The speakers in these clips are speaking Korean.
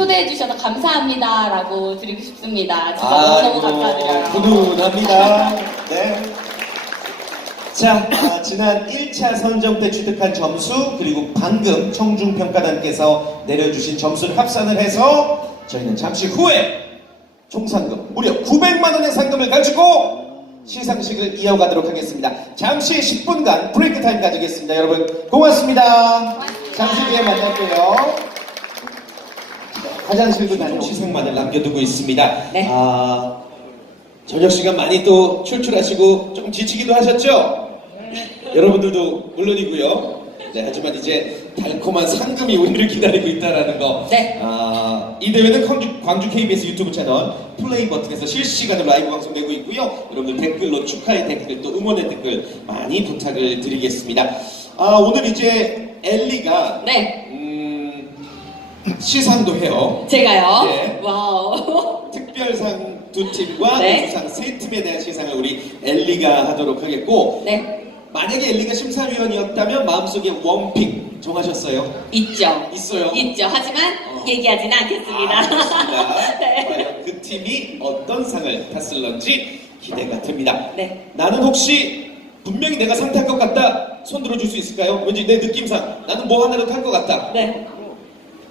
초대해 주셔서 감사합니다라고 드리고 싶습니다. 진짜 너무너무 감사드려요. 훈훈합니다. 네. 자, 아, 지난 1차 선정 때 취득한 점수 그리고 방금 청중평가단께서 내려주신 점수를 합산을 해서 저희는 잠시 후에 총 상금 무려 900만 원의 상금을 가지고 시상식을 이어가도록 하겠습니다. 잠시 10분간 브레이크 타임 가지겠습니다. 여러분 고맙습니다. 잠시 뒤에 만날게요. 화장실도 다녀 시상만을 남겨두고 있습니다. 네. 아, 저녁 시간 많이 또 출출하시고 조금 지치기도 하셨죠? 여러분들도 물론이고요. 네, 하지만 이제 달콤한 상금이 우리를 기다리고 있다라는 거. 네. 아, 이 대회는 광주, 광주 KBS 유튜브 채널 플레이 버튼에서 실시간으로 라이브 방송되고 있고요. 여러분들 댓글로 축하의 댓글 또 응원의 댓글 많이 부탁을 드리겠습니다. 아, 오늘 이제 엘리가 네, 음, 시상도 해요. 제가요. 네. 와우. 특별상 두 팀과 네. 우수상 세 팀에 대한 시상을 우리 엘리가 하도록 하겠고 네, 만약에 엘리가 심사위원이었다면 마음속에 원픽 정하셨어요? 있죠. 있어요? 있죠. 하지만 어. 얘기하지는 않겠습니다. 아, 좋습니다. 네. 과연 그 팀이 어떤 상을 탔을런지 기대가 됩니다. 네. 나는 혹시 분명히 내가 상 탈 것 같다 손 들어줄 수 있을까요? 왠지 내 느낌상 나는 뭐 하나로 탈 것 같다. 네.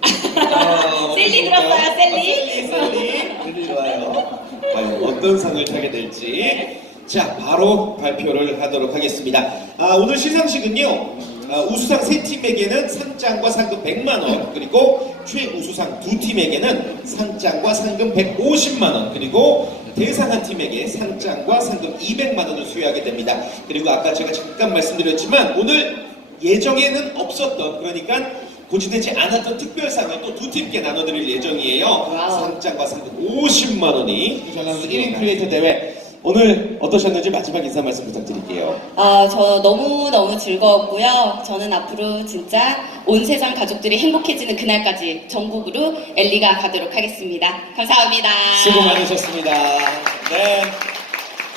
어, 셀리? 들었어요, 셀리. 아, 셀리, 셀리. 좋아요. 과연 어떤 상을 타게 될지. 자, 바로 발표를 하도록 하겠습니다. 아, 오늘 시상식은요, 아, 우수상 세 팀에게는 상장과 상금 100만원, 그리고 최우수상 두 팀에게는 상장과 상금 150만원, 그리고 대상 한 팀에게 상장과 상금 200만원을 수여하게 됩니다. 그리고 아까 제가 잠깐 말씀드렸지만, 오늘 예정에는 없었던, 그러니까 고지되지 않았던 특별상을 또 두 팀께 나눠드릴 예정이에요. 와우. 상장과 상금 50만 원이 전라도 1인 크리에이터 대회 오늘 어떠셨는지 마지막 인사 말씀 부탁드릴게요. 어, 저 너무너무 즐거웠고요. 저는 앞으로 진짜 온 세상 가족들이 행복해지는 그날까지 전국으로 엘리가 가도록 하겠습니다. 감사합니다. 수고 많으셨습니다. 네.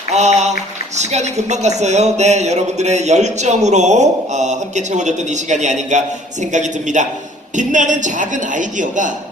아, 시간이 금방 갔어요. 네, 여러분들의 열정으로 어, 함께 채워졌던 이 시간이 아닌가 생각이 듭니다. 빛나는 작은 아이디어가